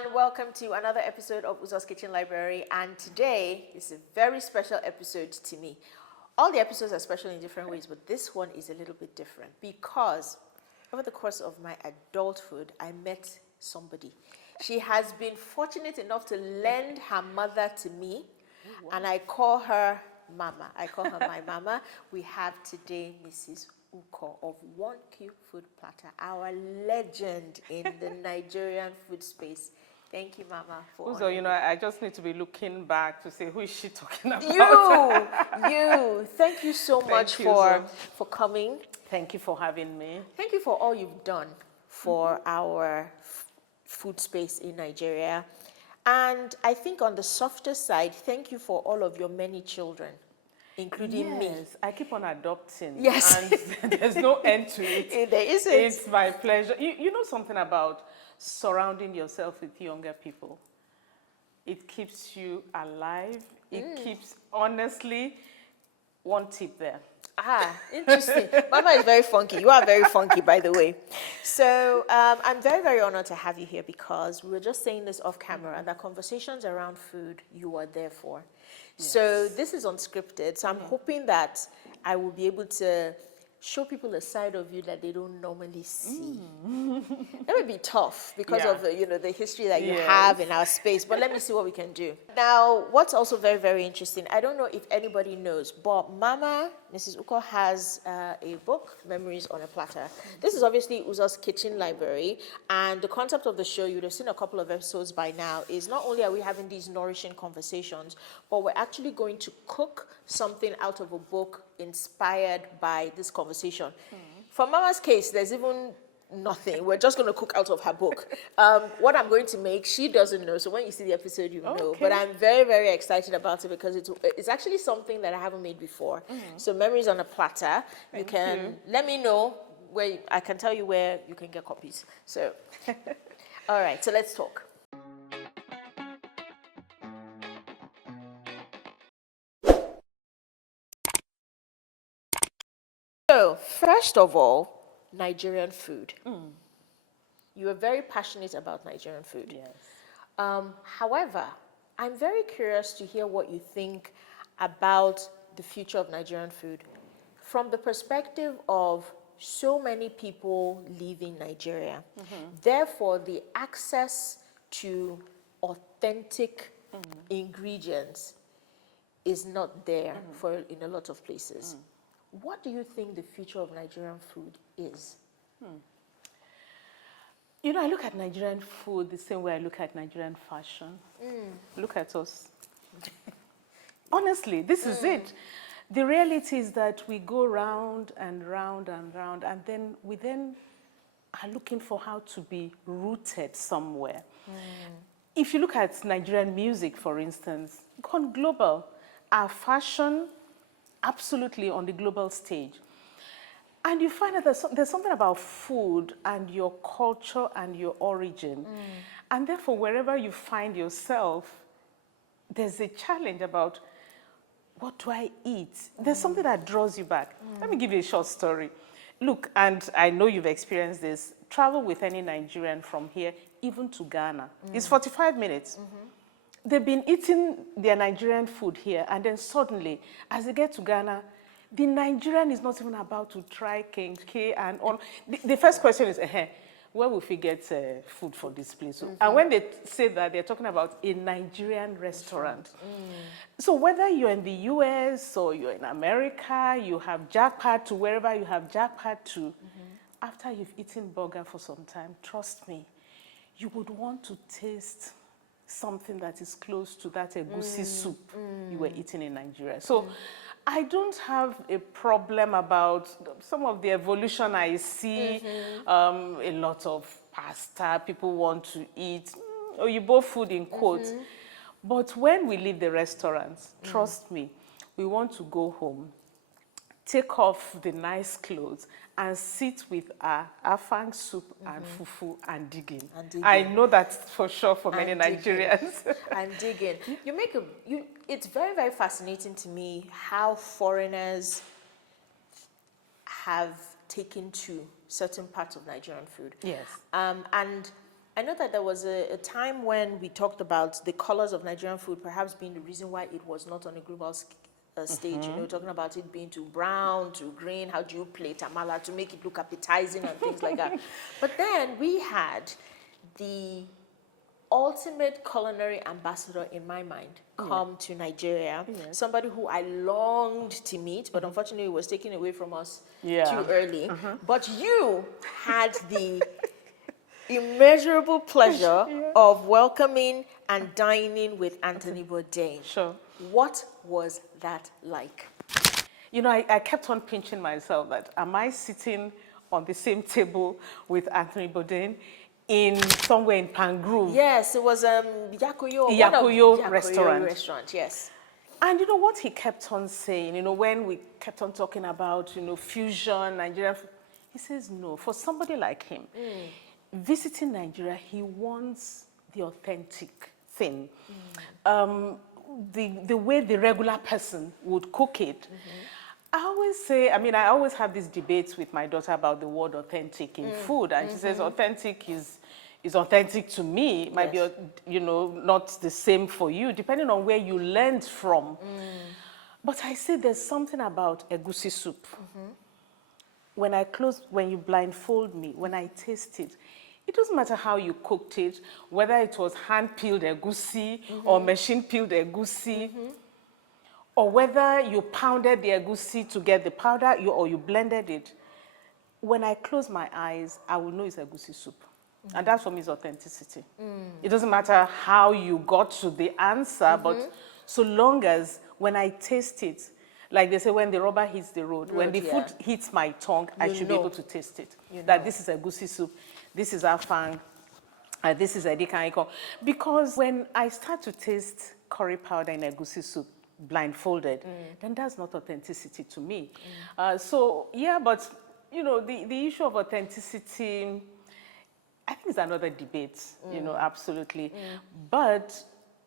everyone, welcome to another episode of Uzo's Kitchen Library, and today is a very special episode to me. All the episodes are special in different ways, but this one is a little bit different because over the course of my adulthood, I met somebody. She has been fortunate enough to lend her mother to me, and I call her Mama. I call her my Mama. We have today Mrs. Ukoh of 1qfoodplatter, our legend in the Nigerian food space. Thank you, Mama, for Uzo, you know, I just need to be looking back to say, who is she talking about? You. Thank you so much for coming. Thank you for having me. Thank you for all you've done for our food space in Nigeria. And I think on the softer side, thank you for all of your many children, including me. Yes, I keep on adopting. Yes. And there's no end to it. There isn't. It's my pleasure. You know something about surrounding yourself with younger people? It keeps you alive. It keeps, honestly, one tip there. Ah, interesting. Mama is very funky. You are very funky, by the way. So I'm very, very honored to have you here because we were just saying this off camera and the conversations around food you are there for. Yes. So this is unscripted. So I'm hoping that I will be able to show people a side of you that they don't normally see. That would be tough because of the history that you have in our space. But let me see what we can do. Now, what's also very, very interesting, I don't know if anybody knows, but Mama, Mrs. Ukoh, has a book, Memories on a Platter. This is obviously Uzo's Kitchen Library. And the concept of the show, you would have seen a couple of episodes by now, is not only are we having these nourishing conversations, but we're actually going to cook something out of a book inspired by this conversation. For Mama's case, there's even nothing. We're just going to cook out of her book. What I'm going to make, she doesn't know. So when you see the episode, you know. But I'm very, very excited about it because it's actually something that I haven't made before. So Memories on a Platter. You can let me know where I can tell you where you can get copies. So, all right. So let's talk. So, first of all, Nigerian food. You are very passionate about Nigerian food. Yes. However, I'm very curious to hear what you think about the future of Nigerian food from the perspective of so many people leaving Nigeria. Therefore, the access to authentic ingredients is not there in a lot of places. What do you think the future of Nigerian food is? You know, I look at Nigerian food the same way I look at Nigerian fashion. Look at us. Honestly, this is it. The reality is that we go round and round and round, and then we are looking for how to be rooted somewhere. If you look at Nigerian music, for instance, gone global. Our fashion, absolutely on the global stage. And you find that there's something about food and your culture and your origin. And therefore, wherever you find yourself, there's a challenge about, what do I eat? There's something that draws you back. Let me give you a short story. Look, and I know you've experienced this, travel with any Nigerian from here, even to Ghana. It's 45 minutes. They've been eating their Nigerian food here, and then suddenly, as they get to Ghana, the Nigerian is not even about to try kenke and all. The first question is, where will we get food for this place? And when they say that, they're talking about a Nigerian restaurant. So whether you're in the US or you're in America, you have jackpot to wherever you have jackpot to, after you've eaten burger for some time, trust me, you would want to taste something that is close to that egusi soup you were eating in Nigeria. So I don't have a problem about some of the evolution I see, a lot of pasta people want to eat, Oyibo food in quotes. But when we leave the restaurants, trust me, we want to go home, take off the nice clothes and sit with our afang soup and fufu and dig in. I know that's for sure for many Nigerians. And dig in. It's very, very fascinating to me how foreigners have taken to certain parts of Nigerian food. Yes. And I know that there was a time when we talked about the colors of Nigerian food perhaps being the reason why it was not on a global stage, you know, talking about it being too brown, too green, how do you plate amala to make it look appetizing and things like that. But then we had the ultimate culinary ambassador in my mind come to Nigeria, somebody who I longed to meet, but unfortunately was taken away from us too early. But you had the immeasurable pleasure of welcoming and dining with Anthony Bourdain. Sure. What was that like? You know, I kept on pinching myself that, am I sitting on the same table with Anthony Bourdain in somewhere in Pangrove? Yes, it was Yakuyo. Yakuyo restaurant. Yes. And you know what he kept on saying, you know, when we kept on talking about, you know, fusion, Nigerian, he says no. For somebody like him, visiting Nigeria, he wants the authentic thing. The way the regular person would cook it. I always say, I mean, I always have these debates with my daughter about the word authentic in food. And she says authentic is authentic to me. It might be, you know, not the same for you, depending on where you learned from. But I say there's something about egusi soup. When you blindfold me, when I taste it, it doesn't matter how you cooked it, whether it was hand-peeled egusi or machine-peeled egusi, or whether you pounded the egusi to get the powder or you blended it. When I close my eyes, I will know it's egusi soup. And that for me is authenticity. It doesn't matter how you got to the answer, but so long as when I taste it, like they say, when the rubber hits the road, when the food hits my tongue, I should be able to taste it. That this is egusi soup, this is afang, this is edika Iquo. Because when I start to taste curry powder in egusi soup, blindfolded, then that's not authenticity to me. So yeah, but you know, the issue of authenticity, I think it's another debate, you know, absolutely. But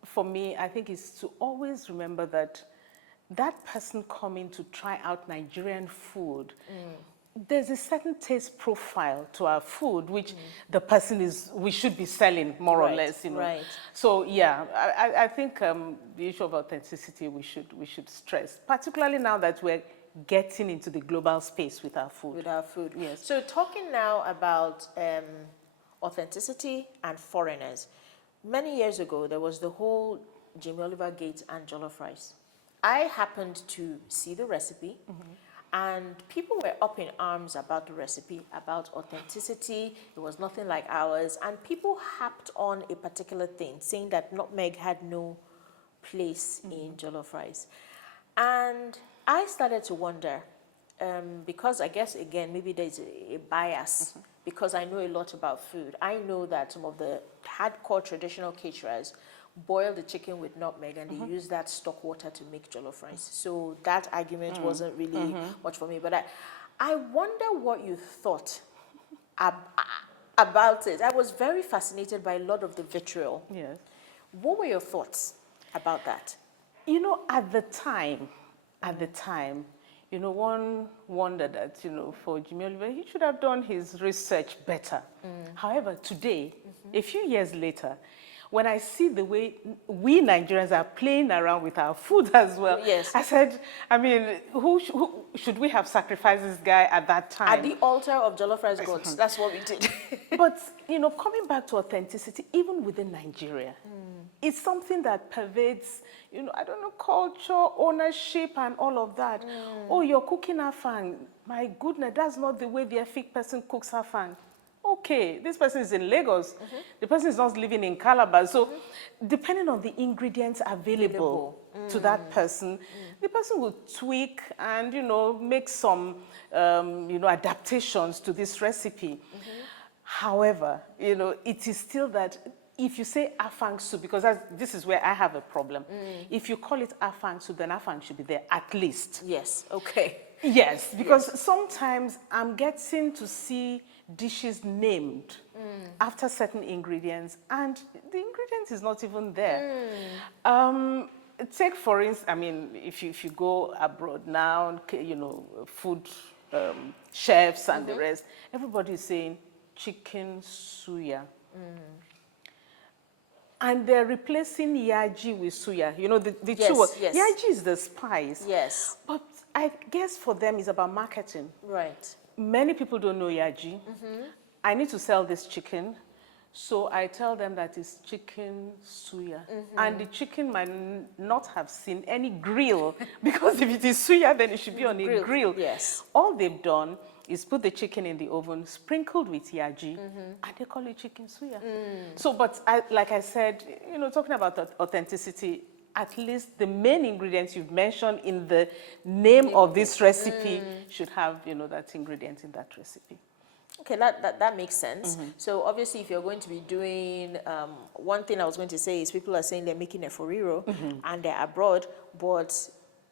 for me, I think it's to always remember that that person coming to try out Nigerian food, there's a certain taste profile to our food, which the person we should be selling more or less, you know. So yeah, I think the issue of authenticity we should stress, particularly now that we're getting into the global space with our food. Yes. So talking now about authenticity and foreigners. Many years ago, there was the whole Jamie Oliver Gate and jollof rice. I happened to see the recipe, and people were up in arms about the recipe, about authenticity. It was nothing like ours, and people harped on a particular thing, saying that nutmeg had no place in jollof rice. And I started to wonder, because I guess, again, maybe there's a bias, because I know a lot about food. I know that some of the hardcore traditional caterers boil the chicken with nutmeg and they use that stock water to make jollof rice. So that argument wasn't really much for me. But I wonder what you thought about it. I was very fascinated by a lot of the vitriol. Yes. What were your thoughts about that? You know, at the time, you know, one wondered that, you know, for Jamie Oliver, he should have done his research better. However, today, a few years later, when I see the way we Nigerians are playing around with our food as well, I said, I mean, who should we have sacrificed this guy at that time? At the altar of jollof rice gods, that's what we did. But, you know, coming back to authenticity, even within Nigeria, it's something that pervades, you know, I don't know, culture, ownership, and all of that. Oh, you're cooking afang. My goodness, that's not the way the Efik person cooks afang. Okay, this person is in Lagos. The person is not living in Calabar. So depending on the ingredients available to that person, the person will tweak and, you know, make some, you know, adaptations to this recipe. However, you know, it is still that if you say afang soup, because this is where I have a problem. If you call it afang soup, then afang should be there at least. Yes, okay. Yes, because sometimes I'm getting to see dishes named after certain ingredients, and the ingredient is not even there. Take for instance, I mean, if you go abroad now, you know, food chefs and the rest, everybody is saying chicken suya. And they're replacing yaji with suya. You know, the Yes, two words. yes. Yaji is the spice. Yes. But I guess for them, it's about marketing. Right. Many people don't know yaji. I need to sell this chicken. So I tell them that it's chicken suya. And the chicken might not have seen any grill. Because if it is suya, then it should be on a grill. Yes. All they've done is put the chicken in the oven, sprinkled with yaji, and they call it chicken suya. So, but like I said, you know, talking about authenticity, at least the main ingredients you've mentioned in the name of this recipe should have, you know, that ingredient in that recipe. Okay, that makes sense. So obviously, if you're going to be doing, one thing I was going to say is people are saying they're making a foriro and they're abroad, but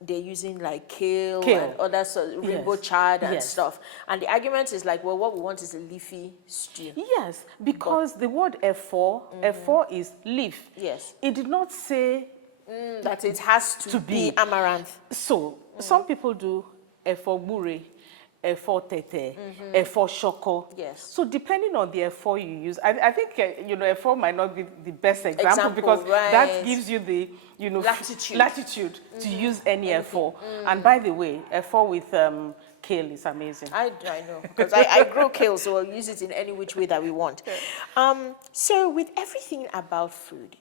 they're using like kale. And other rainbow chard and stuff. And the argument is like, well, what we want is a leafy stew. Yes, because the word F4 is leaf. Yes. It did not say that it has to be amaranth. So some people do F4 bure, F4 tete, F4 shoko. Yes. So depending on the F4 you use, I think you know, F4 might not be the best example because that gives you the, you know, latitude to use any F4. And by the way, F4 with kale is amazing. I know, because I grow kale, so I'll use it in any which way that we want. So with everything about food,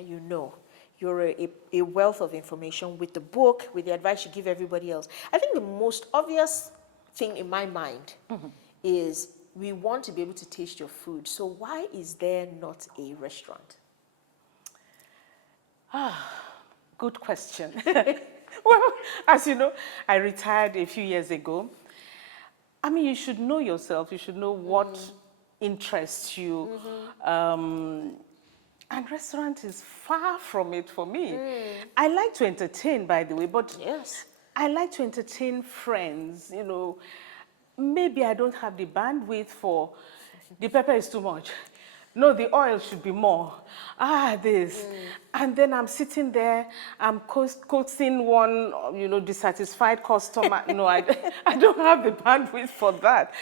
you know, you're a wealth of information with the book, with the advice you give everybody else. I think the most obvious thing in my mind is we want to be able to taste your food. So why is there not a restaurant? Good question. Well, as you know, I retired a few years ago. I mean, you should know yourself. You should know what interests you. And restaurant is far from it for me. I like to entertain, by the way, but I like to entertain friends, you know. Maybe I don't have the bandwidth for, the pepper is too much. No, the oil should be more. This. And then I'm sitting there, I'm coaxing one, you know, dissatisfied customer. No, I don't have the bandwidth for that.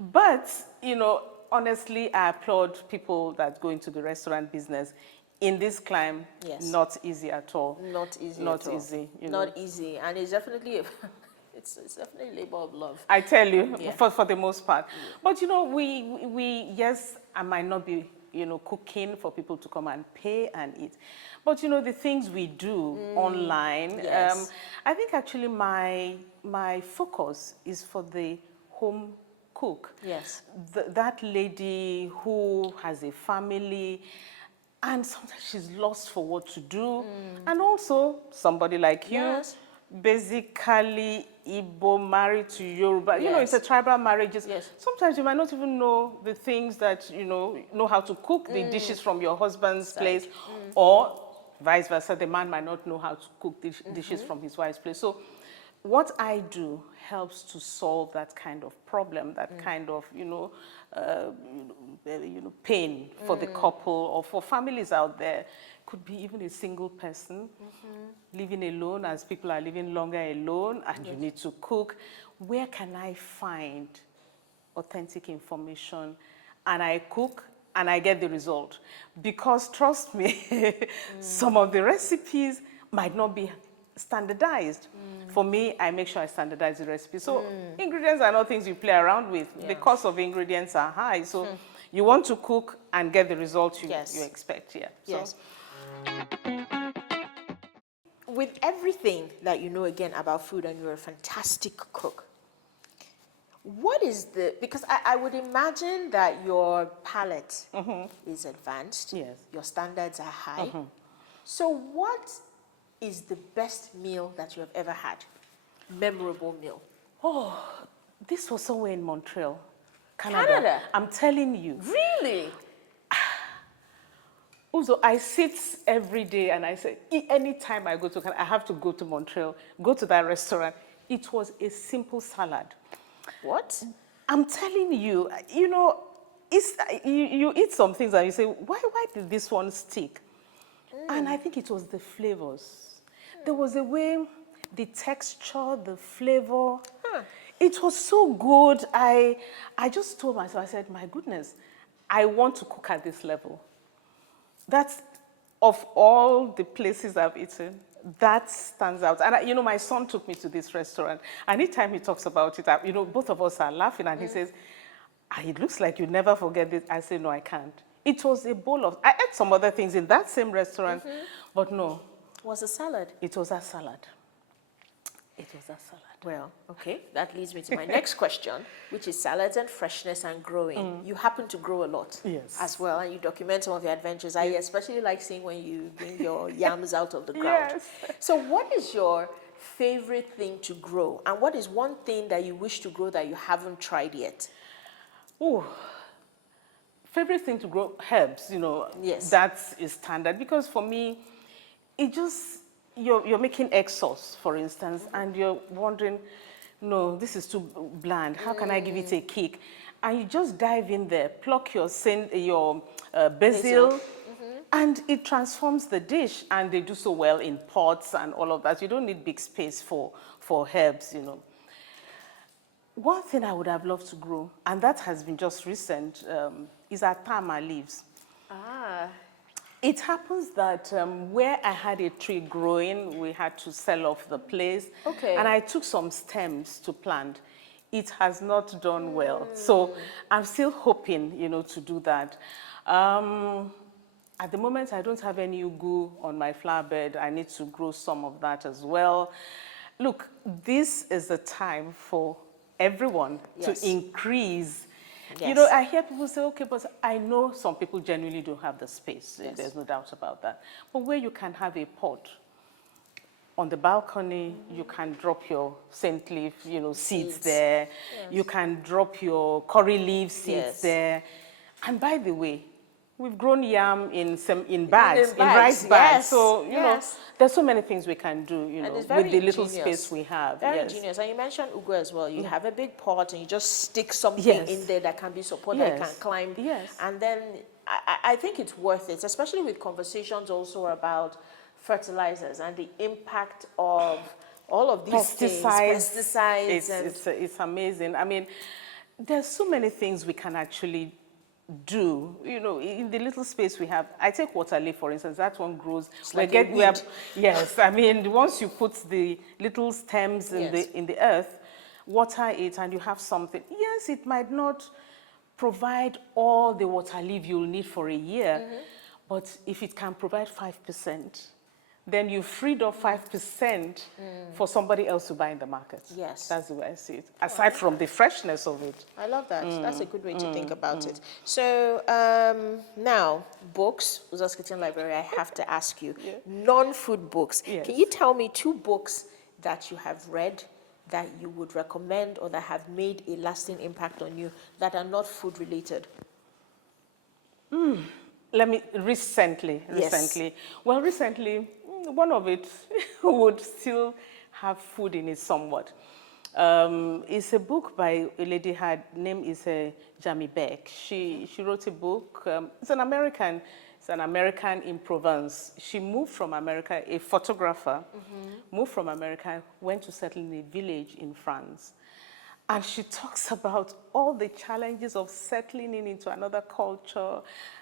But, you know, honestly, I applaud people that go into the restaurant business. In this climate, not easy at all. Not easy Not at all. easy. You know. Not easy. And it's definitely, it's definitely a labor of love. I tell you, for the most part. But, you know, we yes, I might not be, you know, cooking for people to come and pay and eat. But, you know, the things we do online, I think actually my focus is for the home cook. Yes. That lady who has a family and sometimes she's lost for what to do. And also somebody like you, basically Igbo married to Yoruba. You know, it's a tribal marriages. Sometimes you might not even know the things that, you know how to cook the dishes from your husband's place, or vice versa, the man might not know how to cook the dishes from his wife's place. So what I do helps to solve that kind of problem, that kind of, pain for the couple or for families out there. Could be even a single person living alone, as people are living longer alone, and you need to cook. Where can I find authentic information? And I cook and I get the result. Because trust me, some of the recipes might not be standardized. For me, I make sure I standardize the recipe. So ingredients are not things you play around with. The cost of ingredients are high. So you want to cook and get the results you expect. With everything that you know again about food, and you're a fantastic cook, what is because I would imagine that your palate is advanced. Your standards are high. So what is the best meal that you have ever had? Memorable meal. Oh, this was somewhere in Montreal, Canada. I'm telling you. Really? Also, I sit every day and I say, anytime I go to Canada, I have to go to Montreal, go to that restaurant. It was a simple salad. What? I'm telling you, you know, you eat some things and you say, why did this one stick? And I think it was the flavors. There was a way, the texture, the flavor. It was so good. I just told myself, I said, my goodness, I want to cook at this level. That's, of all the places I've eaten, that stands out. And, my son took me to this restaurant. Anytime he talks about it, both of us are laughing. And he says, it looks like you never forget this. I say, no, I can't. It was a bowl of, I ate some other things in that same restaurant, but no. Was a salad? It was a salad. It was a salad. Well, okay, that leads me to my next question, which is salads and freshness and growing. You happen to grow a lot as well, and you document some of your adventures. I especially like seeing when you bring your yams out of the ground. Yes. So what is your favorite thing to grow? And what is one thing that you wish to grow that you haven't tried yet? Oh, favorite thing to grow, herbs, Yes. That is standard. Because for me, it just, you're making egg sauce, for instance, and you're wondering, no, this is too bland. How can I give it a kick? And you just dive in there, pluck your basil, and it transforms the dish. And they do so well in pots and all of that. You don't need big space for herbs, One thing I would have loved to grow, and that has been just recent, is atama leaves. Ah. It happens that where I had a tree growing, we had to sell off the place. Okay. And I took some stems to plant. It has not done well. So I'm still hoping, to do that. At the moment, I don't have any ugu on my flower bed. I need to grow some of that as well. Look, this is the time for everyone to increase. Yes. I hear people say, okay, but I know some people genuinely don't have the space. Yes. There's no doubt about that. But where you can have a pot on the balcony, you can drop your scent leaf, seeds there. Yes. You can drop your curry leaf seeds there. And by the way, we've grown yam in bags, in rice bags. So, there's so many things we can do, with the little space we have. Very ingenious. And you mentioned ugu as well. You have a big pot and you just stick something in there that can be supported, that can climb. Yes. And then I think it's worth it, especially with conversations also about fertilizers and the impact of all of these pesticides. It's amazing. I mean, there's so many things we can actually do, in the little space we have. I take water leaf, for instance. That one grows. Yes, I mean, once you put the little stems in the earth, water it, and you have something. Yes, it might not provide all the water leaf you'll need for a year, but if it can provide 5%, then you freed up 5% for somebody else to buy in the market. Yes. That's the way I see it, aside from the freshness of it. I love that. That's a good way to think about it. So now, books, Uzo's Kitchen Library, I have to ask you, non-food books. Yes. Can you tell me 2 books that you have read that you would recommend or that have made a lasting impact on you that are not food related? Recently. Well, recently, one of it would still have food in it somewhat. It's a book by a lady, her name is Jamie Beck. She wrote a book. It's an American in Provence. She moved from America, a photographer, moved from America, went to settle in a village in France. And she talks about all the challenges of settling into another culture,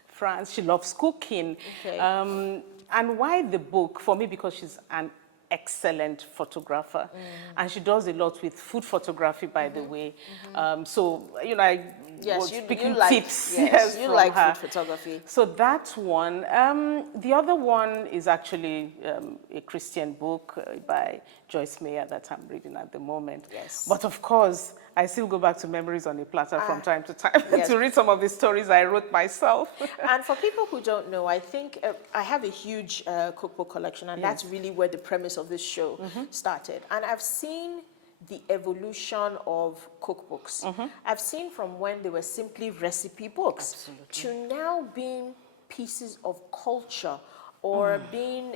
France. She loves cooking. Okay. And why the book? For me, because she's an excellent photographer. And she does a lot with food photography, by the way. So, I was picking tips you from like her. food photography. So that one. The other one is actually a Christian book by Joyce Meyer that I'm reading at the moment. Yes. But of course, I still go back to Memories on a Platter from time to time to read some of the stories I wrote myself. And for people who don't know, I think I have a huge cookbook collection, and that's really where the premise of this show started. And I've seen the evolution of cookbooks. I've seen from when they were simply recipe books to now being pieces of culture or being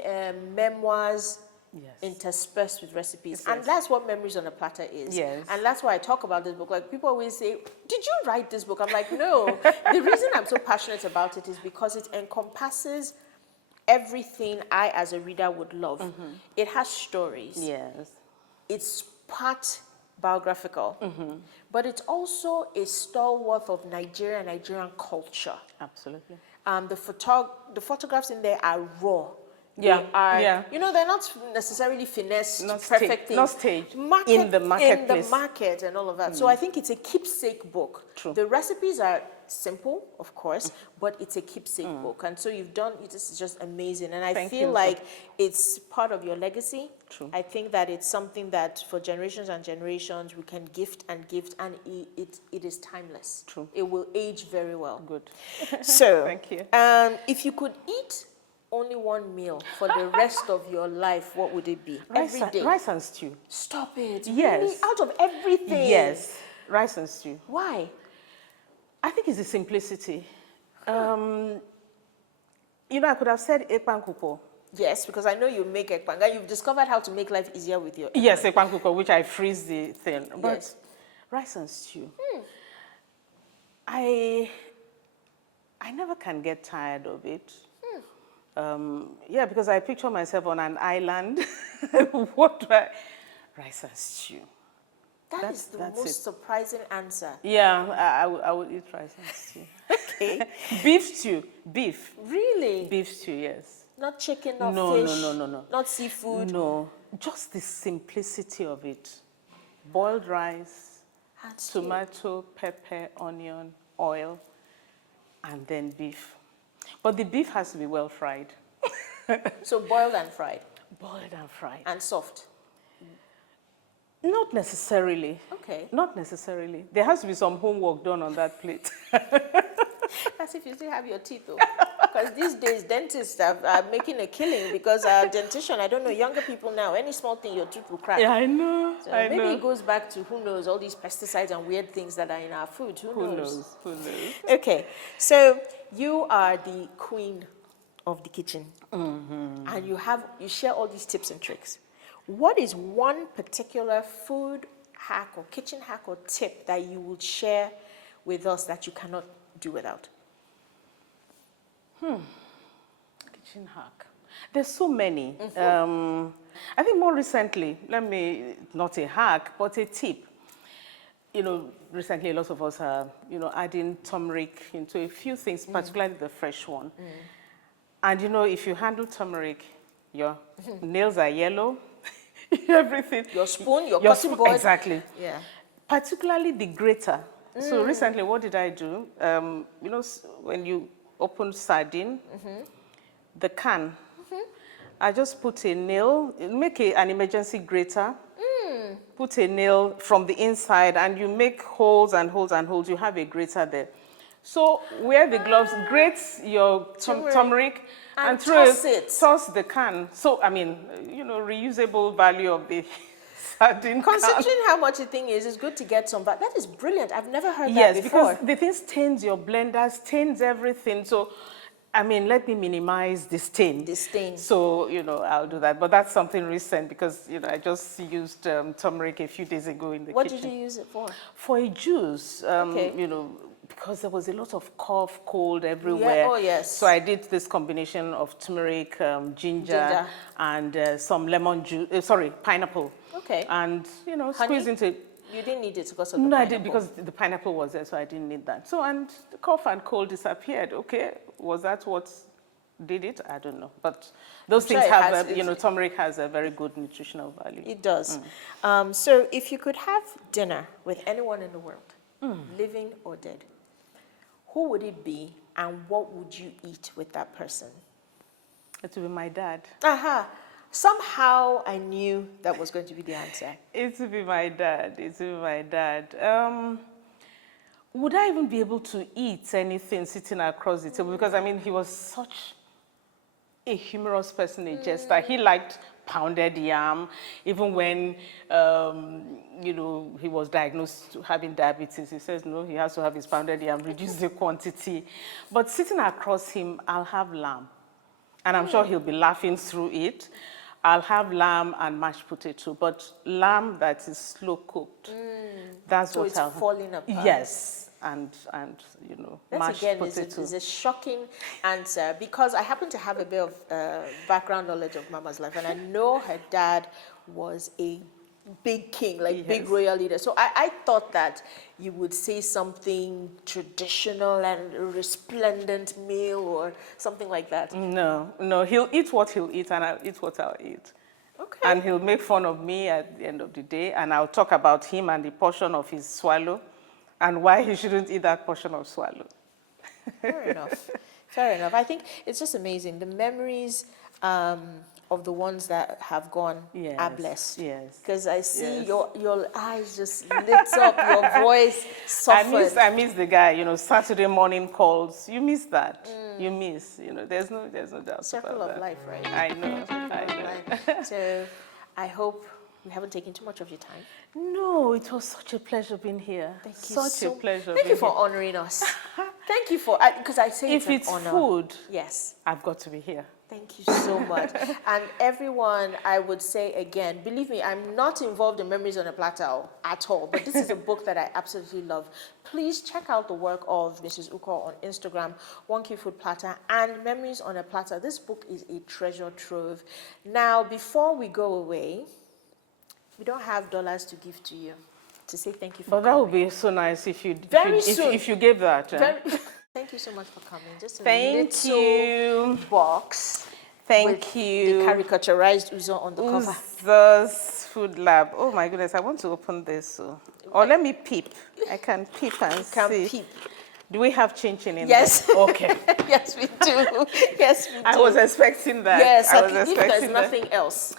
memoirs interspersed with recipes. And that's what Memories on a Platter is. Yes. And that's why I talk about this book. Like, people always say, did you write this book? I'm like, no. The reason I'm so passionate about it is because it encompasses everything I, as a reader, would love. It has stories. Yes. It's part biographical, but it's also a stalwart of Nigerian culture. Absolutely. The photographs in there are raw. Yeah, They are, yeah. you know, they're not necessarily finessed, Not perfect not things. staged. In the marketplace. In the market and all of that. So I think it's a keepsake book. True. The recipes are simple, of course, but it's a keepsake book. And so you've done, this is just amazing. And I Thank feel you, like it's part of your legacy. True. I think that it's something that for generations and generations we can gift, and it is timeless. True. It will age very well. Good. So, Thank you. If you could eat only one meal for the rest of your life, what would it be? Every day. Rice and stew. Stop it. Yes. Really? Out of everything? Yes. Rice and stew. Why? I think it's the simplicity. You know, I could have said ekpankuko. Yes, because I know you make ekpanga. You've discovered how to make life easier with your Yes, ekpankuko, which I freeze the thing. But Yes. rice and stew. I never can get tired of it. Yeah, because I picture myself on an island. What do I? Rice and stew. That's the most surprising answer. Yeah, I would eat rice and stew. Okay. Beef stew. Beef. Really? Beef stew, yes. Not chicken, not No, fish? no. Not seafood? No, just the simplicity of it. Boiled rice, And stew. tomato, pepper, onion, oil, and then beef. But the beef has to be well fried. So boiled and fried? Boiled and fried. And soft? Not necessarily. Okay. Not necessarily. There has to be some homework done on that plate. That's if you still have your teeth, though. Because these days, dentists are making a killing because our dentition, I don't know, younger people now, any small thing, your tooth will crack. Yeah, I know. So I maybe know. it goes back to, who knows, all these pesticides and weird things that are in our food. Who knows? Who knows? Okay, so you are the queen of the kitchen. And you share all these tips and tricks. What is one particular food hack or kitchen hack or tip that you would share with us that you cannot do without? Kitchen hack. There's so many. I think more recently, not a hack, but a tip. You know, recently a lot of us are, adding turmeric into a few things, particularly the fresh one. And if you handle turmeric, your nails are yellow, everything. Your spoon, your cutting board. Exactly. Yeah. Particularly the grater. So recently, what did I do? When you open sardine, the can, I just put a nail, make an emergency grater, put a nail from the inside, and you make holes and holes and holes. You have a grater there. So wear the gloves, grate your turmeric, and toss the can. So, reusable value of the sardine Considering can. how much the thing is, it's good to get some back. That is brilliant. I've never heard that Yes, before. because the thing stains your blender, stains everything. So, let me minimize the stain. The stain. So, I'll do that. But that's something recent because, I just used turmeric a few days ago in the kitchen. What did you use it for? For a juice, Okay. because there was a lot of cough, cold everywhere. Yeah. Oh, yes. So I did this combination of turmeric, ginger, and some lemon juice, pineapple. Okay. And, squeeze into. You didn't need it because of the No, pineapple. I did because the pineapple was there, so I didn't need that. So, and the cough and cold disappeared. Okay, was that what did it? I don't know. But those things have, turmeric has a very good nutritional value. It does. So if you could have dinner with anyone in the world, living or dead, who would it be and what would you eat with that person? It would be my dad. Aha. Somehow I knew that was going to be the answer. It would be my dad. It would be my dad. Would I even be able to eat anything sitting across the table? Because, he was such a humorous person, a jester. He liked pounded yam. Even when, he was diagnosed having diabetes, he says, no, he has to have his pounded yam, reduce the quantity. But sitting across him, I'll have lamb. And I'm sure he'll be laughing through it. I'll have lamb and mashed potato, but lamb that is slow cooked. That's So what it's I'll have. falling apart. Yes, and That mashed again potato. is a shocking answer because I happen to have a bit of background knowledge of Mama's life, and I know her dad was a big king, like big Yes. royal leader. So I thought that you would say something traditional and resplendent meal or something like that. No, no, he'll eat what he'll eat, and I'll eat what I'll eat. Okay. And he'll make fun of me at the end of the day, and I'll talk about him and the portion of his swallow, and why he shouldn't eat that portion of swallow. Fair enough. Fair enough. I think it's just amazing. The memories of the ones that have gone are Yes, blessed. yes. Because I see Yes. your eyes just lit up, your voice softened. I miss the guy, Saturday morning calls. You miss that. You miss, there's no doubt Circle about of that. life, right? I know, I know. So I hope we haven't taken too much of your time. No, it was such a pleasure being here. Thank you Such so a pleasure Thank you being for here. honoring us. Thank you for, because I say If it's an it's honor. food, Yes. I've got to be here. Thank you so much. And everyone, I would say again, believe me, I'm not involved in Memories on a Platter at all, but this is a book that I absolutely love. Please check out the work of Mrs. Ukoh on Instagram, 1qfoodplatter, and Memories on a Platter. This book is a treasure trove. Now, before we go away, we don't have dollars to give to you to say thank you for But that coming. would be so nice if you Very soon. if you gave that. Thank you so much for coming. Just a Thank little you. box. Thank with you. The caricaturized Uzo on the cover. Uzo's Food Lab. Oh my goodness, I want to open this. Or let me peep. I can peep and see. Peep. Do we have chin-chin in Yes. there? Okay. Yes, we do. Yes, we do. I was expecting that. Yes, I was if there's expecting that. nothing else.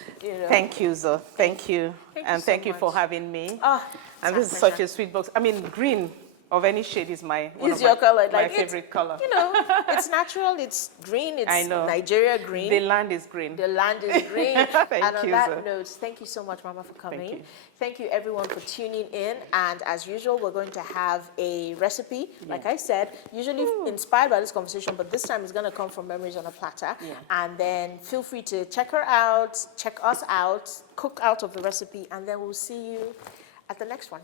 Thank you, Uzo. Thank you. And thank you so for much. having me. Oh, And this is such a sweet box. I mean, green of any shade is one It's of your color. my Like favorite color. It's natural, it's green, it's I know. Nigeria green. The land is green. The land is green. Thank And on you, that sir. note, thank you so much, Mama, for coming. Thank you. Thank you, everyone, for tuning in. And as usual, we're going to have a recipe. Like I said, usually inspired by this conversation, but this time it's going to come from Memories on a Platter. Yeah. And then feel free to check her out, check us out, cook out of the recipe, and then we'll see you at the next one.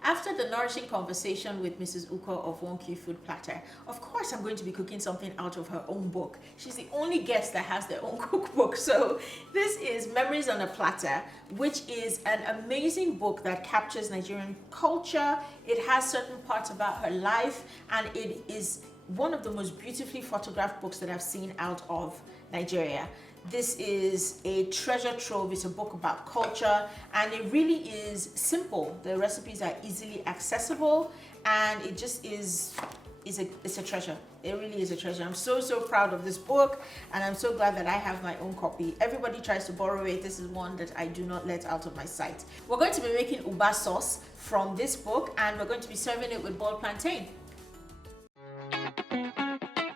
After the nourishing conversation with Mrs. Ukoh of 1qfoodplatter, of course I'm going to be cooking something out of her own book. She's the only guest that has their own cookbook. So this is Memories on a Platter, which is an amazing book that captures Nigerian culture. It has certain parts about her life, and it is one of the most beautifully photographed books that I've seen out of Nigeria. This is a treasure trove. It's a book about culture, and it really is simple. The recipes are easily accessible, and it just it's a treasure. It really is a treasure. I'm so proud of this book, and I'm so glad that I have my own copy. Everybody tries to borrow it. This is one that I do not let out of my sight. We're going to be making uba sauce from this book, and we're going to be serving it with boiled plantain.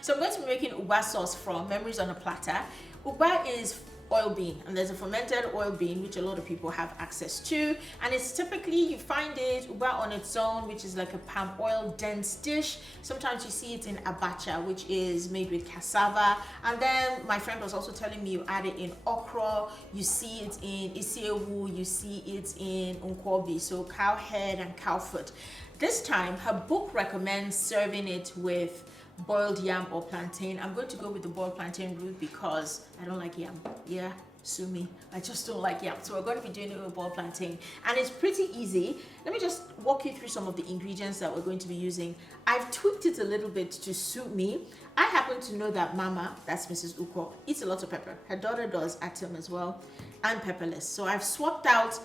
So I'm going to be making uba sauce from Memories on a Platter. Uba is oil bean, and there's a fermented oil bean which a lot of people have access to, and it's typically, you find it uba on its own, which is like a palm oil dense dish. Sometimes you see it in abacha, which is made with cassava, and then my friend was also telling me you add it in okra, you see it in isiewu, you see it in nkwobi, so cow head and cow foot. This time her book recommends serving it with boiled yam or plantain. I'm going to go with the boiled plantain route because I don't like yam. Yeah, sue me. I just don't like yam. So we're going to be doing it with boiled plantain. And it's pretty easy. Let me just walk you through some of the ingredients that we're going to be using. I've tweaked it a little bit to suit me. I happen to know that Mama, that's Mrs. Ukoh, eats a lot of pepper. Her daughter does, Atom as well, and pepperless. So I've swapped out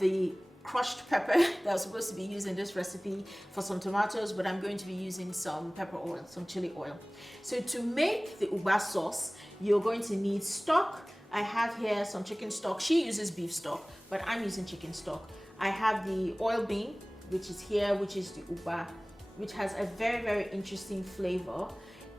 the crushed pepper that was supposed to be used in this recipe for some tomatoes, but I'm going to be using some pepper oil, some chili oil. So to make the uba sauce, you're going to need stock. I have here some chicken stock. She uses beef stock, but I'm using chicken stock. I have the oil bean, which is here, which is the uba, which has a very interesting flavor.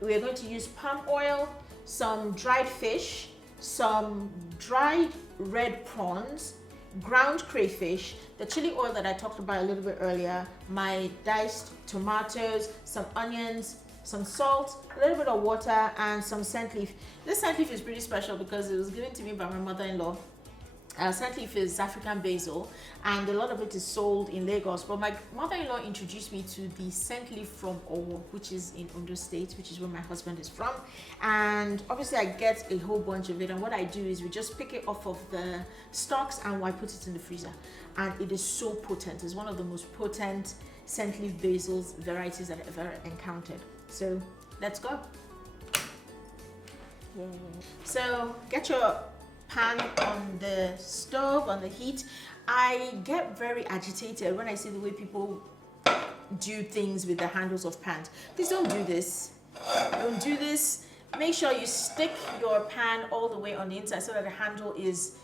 We're going to use palm oil, some dried fish, some dried red prawns, ground crayfish, the chili oil that I talked about a little bit earlier, my diced tomatoes, some onions, some salt, a little bit of water, and some scent leaf. This scent leaf is pretty special because it was given to me by my mother-in-law, scent leaf is African basil, and a lot of it is sold in Lagos. But my mother-in-law introduced me to the scent leaf from Ukoh, which is in Ondo State, which is where my husband is from. And obviously I get a whole bunch of it, and what I do is we just pick it off of the stalks and I put it in the freezer. And it is so potent. It's one of the most potent scent leaf basils varieties that I've ever encountered. So let's go. So get your pan on the stove, on the heat. I get very agitated when I see the way people do things with the handles of pans. Please don't do this. Don't do this. Make sure you stick your pan all the way on the inside so that the handle is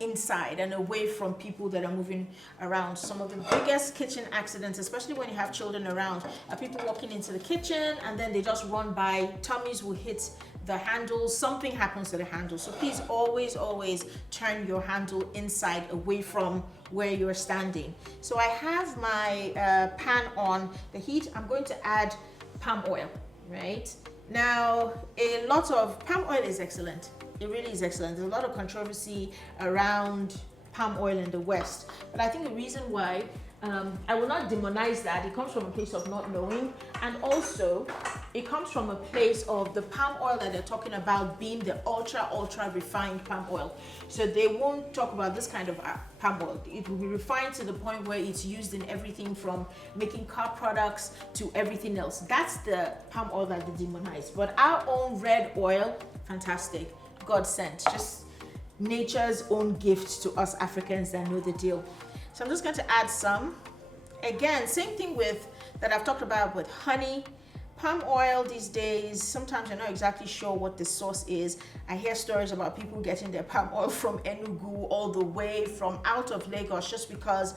inside and away from people that are moving around. Some of the biggest kitchen accidents, especially when you have children around, are people walking into the kitchen and then they just run by, tummies will hit the handle, something happens to the handle. So please always turn your handle inside, away from where you're standing. So I have my pan on the heat. I'm going to add palm oil, right? Now, a lot of palm oil is excellent. It really is excellent. There's a lot of controversy around palm oil in the West, but I think the reason why, I will not demonize that. It comes from a place of not knowing, and also it comes from a place of the palm oil that they're talking about being the ultra refined palm oil. So they won't talk about this kind of palm oil. It will be refined to the point where it's used in everything from making car products to everything else. That's the palm oil that they demonize. But our own red oil, fantastic, God sent, just nature's own gift to us Africans that know the deal. So I'm just going to add some. Again, same thing with that I've talked about with honey. Palm oil these days, sometimes you're not exactly sure what the source is. I hear stories about people getting their palm oil from Enugu all the way from out of Lagos just because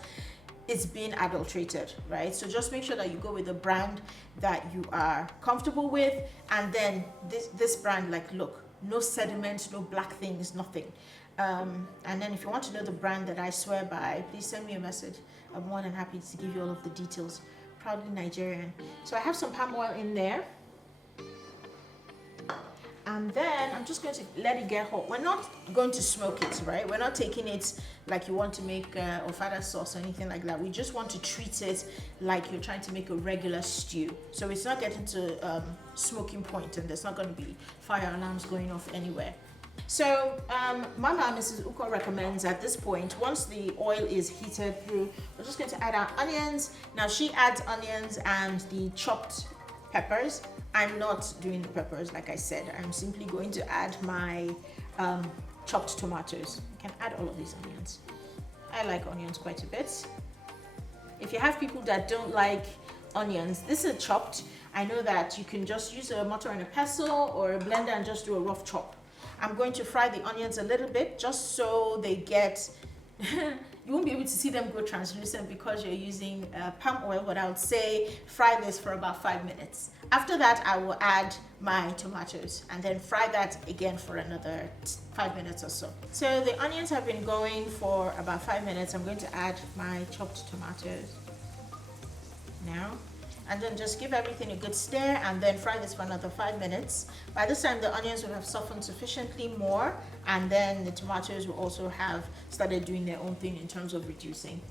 it's been adulterated, right? So just make sure that you go with a brand that you are comfortable with, and then this brand, like, look, no sediment, no black things, nothing. And then if you want to know the brand that I swear by, please send me a message. I'm more than happy to give you all of the details. Proudly Nigerian. So I have some palm oil in there. And then I'm just going to let it get hot. We're not going to smoke it, right? We're not taking it like you want to make ofada sauce or anything like that. We just want to treat it like you're trying to make a regular stew. So it's not getting to smoking point, and there's not going to be fire alarms going off anywhere. So Mama, Mrs. Ukoh recommends at this point, once the oil is heated through, we're just going to add our onions. Now she adds onions and the chopped peppers. I'm not doing the peppers, like I said. I'm simply going to add my chopped tomatoes. You can add all of these onions. I like onions quite a bit. If you have people that don't like onions, this is chopped. I know that you can just use a mortar and a pestle or a blender and just do a rough chop. I'm going to fry the onions a little bit just so they get, you won't be able to see them go translucent because you're using palm oil, but I would say fry this for about 5 minutes. After that, I will add my tomatoes and then fry that again for another 5 minutes or so. So the onions have been going for about 5 minutes. I'm going to add my chopped tomatoes now. And then just give everything a good stir and then fry this for another 5 minutes. By this time, the onions will have softened sufficiently more, and then the tomatoes will also have started doing their own thing in terms of reducing.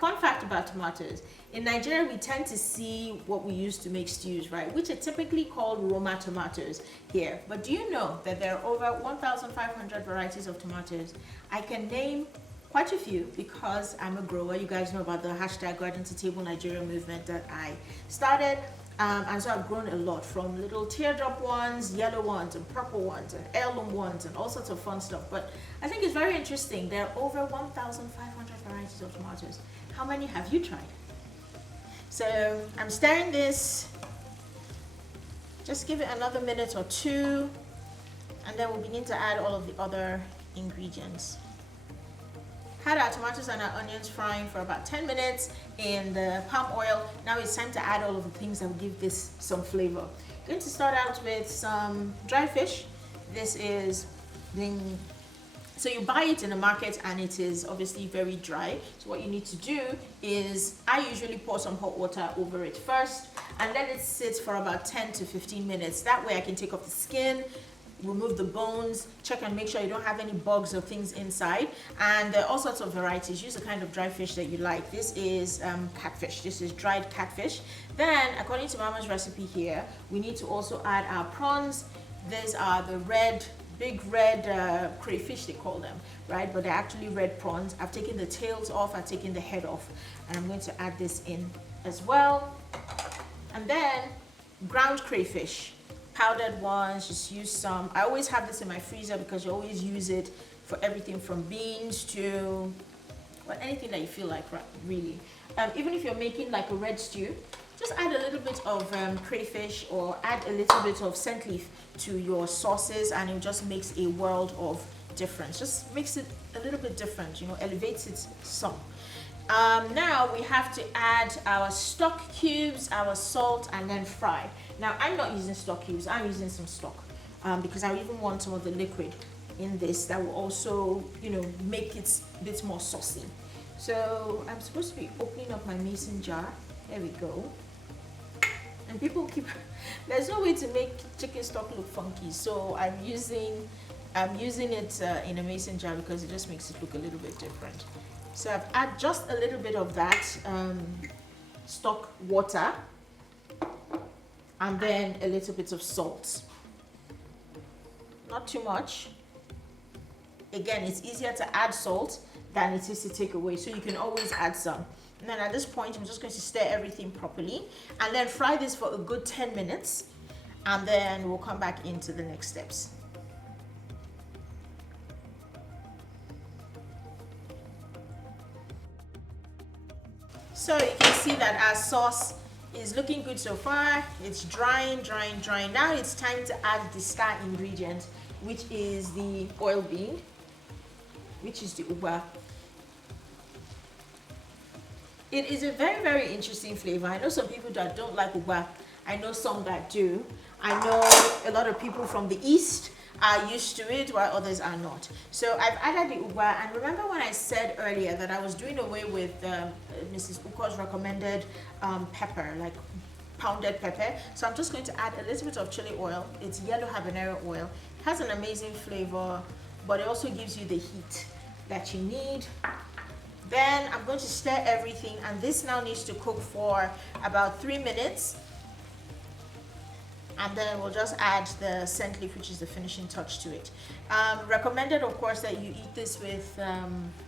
Fun fact about tomatoes, in Nigeria, we tend to see what we use to make stews, right? Which are typically called Roma tomatoes here. But do you know that there are over 1,500 varieties of tomatoes? I can name quite a few because I'm a grower. You guys know about the hashtag Garden to Table Nigeria movement that I started. And so I've grown a lot, from little teardrop ones, yellow ones, and purple ones, and heirloom ones, and all sorts of fun stuff. But I think it's very interesting. There are over 1,500 varieties of tomatoes. How many have you tried? So I'm stirring this. Just give it another minute or two, and then we'll begin to add all of the other ingredients. Had our tomatoes and our onions frying for about 10 minutes in the palm oil. Now it's time to add all of the things that will give this some flavor. I'm going to start out with some dry fish. This is so you buy it in the market and it is obviously very dry. So what you need to do is, I usually pour some hot water over it first and let it sit for about 10 to 15 minutes. That way I can take off the skin, remove the bones, check and make sure you don't have any bugs or things inside, and all sorts of varieties. Use the kind of dry fish that you like. This is catfish. This is dried catfish. Then, according to Mama's recipe here, we need to also add our prawns. These are the big red crayfish, they call them, right? But they're actually red prawns. I've taken the tails off, I've taken the head off, and I'm going to add this in as well. And then ground crayfish, powdered ones, just use some. I always have this in my freezer because you always use it for everything from beans to, well, anything that you feel like, really. Even if you're making like a red stew, just add a little bit of crayfish or add a little bit of scent leaf to your sauces, and it just makes a world of difference. Just makes it a little bit different, you know, elevates it some. Now we have to add our stock cubes, our salt, and then fry. Now I'm not using stock cubes, I'm using some stock because I even want some of the liquid in this that will also, you know, make it a bit more saucy. So I'm supposed to be opening up my mason jar. There we go. And people keep, there's no way to make chicken stock look funky, so I'm using it in a mason jar because it just makes it look a little bit different. So I've added just a little bit of that stock water, and then a little bit of salt. Not too much. Again, it's easier to add salt than it is to take away, so you can always add some. And then at this point, I'm just going to stir everything properly and then fry this for a good 10 minutes, and then we'll come back into the next steps. So you can see that our sauce is looking good so far. It's drying. Now it's time to add the star ingredient, which is the oil bean, which is the uba. It is a very, very interesting flavor. I know some people that don't like uba. I know some that do. I know a lot of people from the East are used to it, while others are not. So I've added the uba, and remember when I said earlier that I was doing away with Mrs. Ukoh's recommended pepper, like pounded pepper. So I'm just going to add a little bit of chili oil. It's yellow habanero oil. It has an amazing flavor, but it also gives you the heat that you need. Then I'm going to stir everything, and this now needs to cook for about 3 minutes. And then we'll just add the scent leaf, which is the finishing touch to it. Recommended, of course, that you eat this with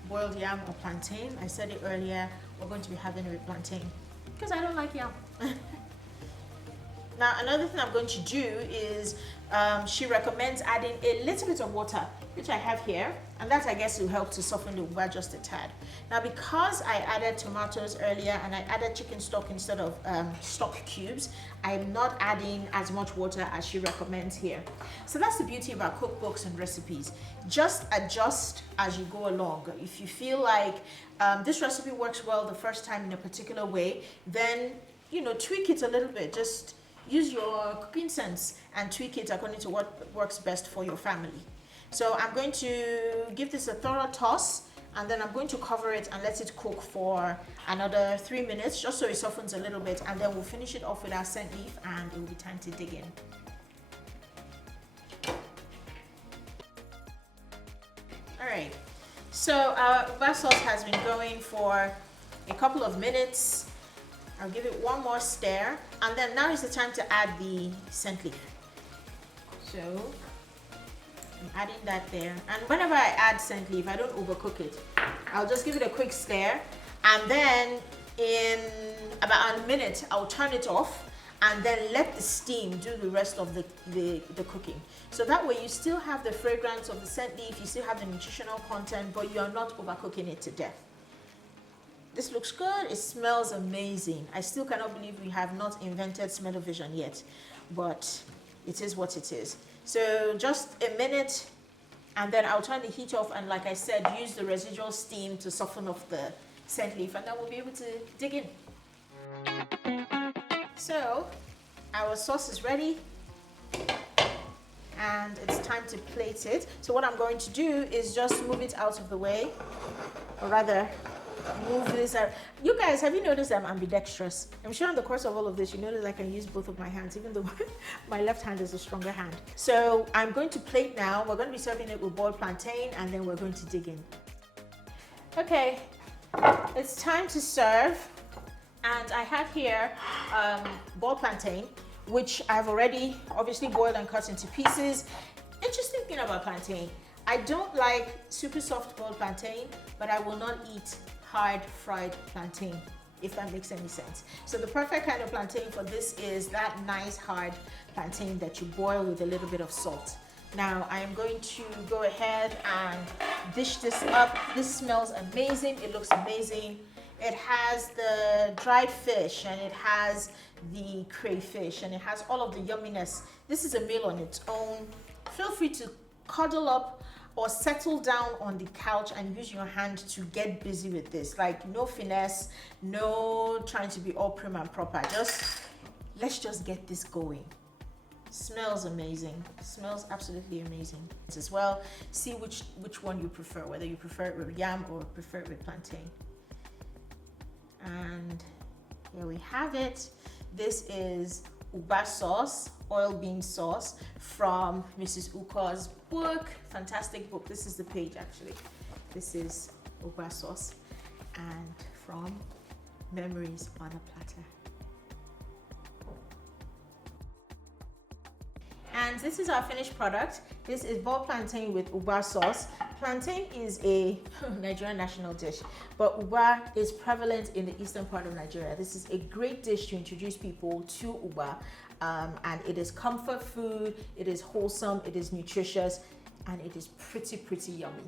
boiled yam or plantain. I said it earlier, we're going to be having it with plantain because I don't like yam. Now, another thing I'm going to do is she recommends adding a little bit of water, which I have here, and that, I guess, will help to soften the uba just a tad. Now, because I added tomatoes earlier and I added chicken stock instead of stock cubes, I'm not adding as much water as she recommends here. So that's the beauty about cookbooks and recipes. Just adjust as you go along. If you feel like this recipe works well the first time in a particular way, then, you know, tweak it a little bit. Just use your cooking sense and tweak it according to what works best for your family. So I'm going to give this a thorough toss, and then I'm going to cover it and let it cook for another 3 minutes, just so it softens a little bit, and then we'll finish it off with our scent leaf, and it will be time to dig in. All right, so our uba sauce has been going for a couple of minutes. I'll give it one more stir, and then now is the time to add the scent leaf. So I'm adding that there, and whenever I add scent leaf, I don't overcook it. I'll just give it a quick stir, and then in about a minute, I'll turn it off, and then let the steam do the rest of the cooking. So that way you still have the fragrance of the scent leaf, you still have the nutritional content, but you're not overcooking it to death. This looks good, it smells amazing. I still cannot believe we have not invented smell-o-vision yet, but it is what it is. So just a minute, and then I'll turn the heat off, and like I said, use the residual steam to soften off the scent leaf, and then we'll be able to dig in. So our sauce is ready, and it's time to plate it. So what I'm going to do is just move it out of the way, or rather move this out. You guys, have you noticed I'm ambidextrous? I'm sure in the course of all of this, you notice I can use both of my hands, even though my left hand is a stronger hand. So I'm going to plate now. We're going to be serving it with boiled plantain, and then we're going to dig in. Okay, it's time to serve. And I have here boiled plantain, which I've already obviously boiled and cut into pieces. Interesting thing about plantain, I don't like super soft boiled plantain, but I will not eat hard fried plantain, if that makes any sense. So the perfect kind of plantain for this is that nice hard plantain that you boil with a little bit of salt. Now I am going to go ahead and dish this up. This smells amazing, it looks amazing. It has the dried fish and it has the crayfish and it has all of the yumminess. This is a meal on its own. Feel free to cuddle up or settle down on the couch and use your hand to get busy with this. Like no finesse, no trying to be all prim and proper. Let's just get this going. Smells amazing. Smells absolutely amazing as well. See which one you prefer, whether you prefer it with yam or prefer it with plantain. And here we have it. This is Uba sauce, oil bean sauce from Mrs. Ukoh's book. Fantastic book. This is the page actually. This is Uba sauce and from Memories on a Platter. And this is our finished product. This is boiled plantain with Uba sauce. Plantain is a Nigerian national dish, but Uba is prevalent in the eastern part of Nigeria. This is a great dish to introduce people to Uba, and it is comfort food, it is wholesome, it is nutritious, and it is pretty yummy.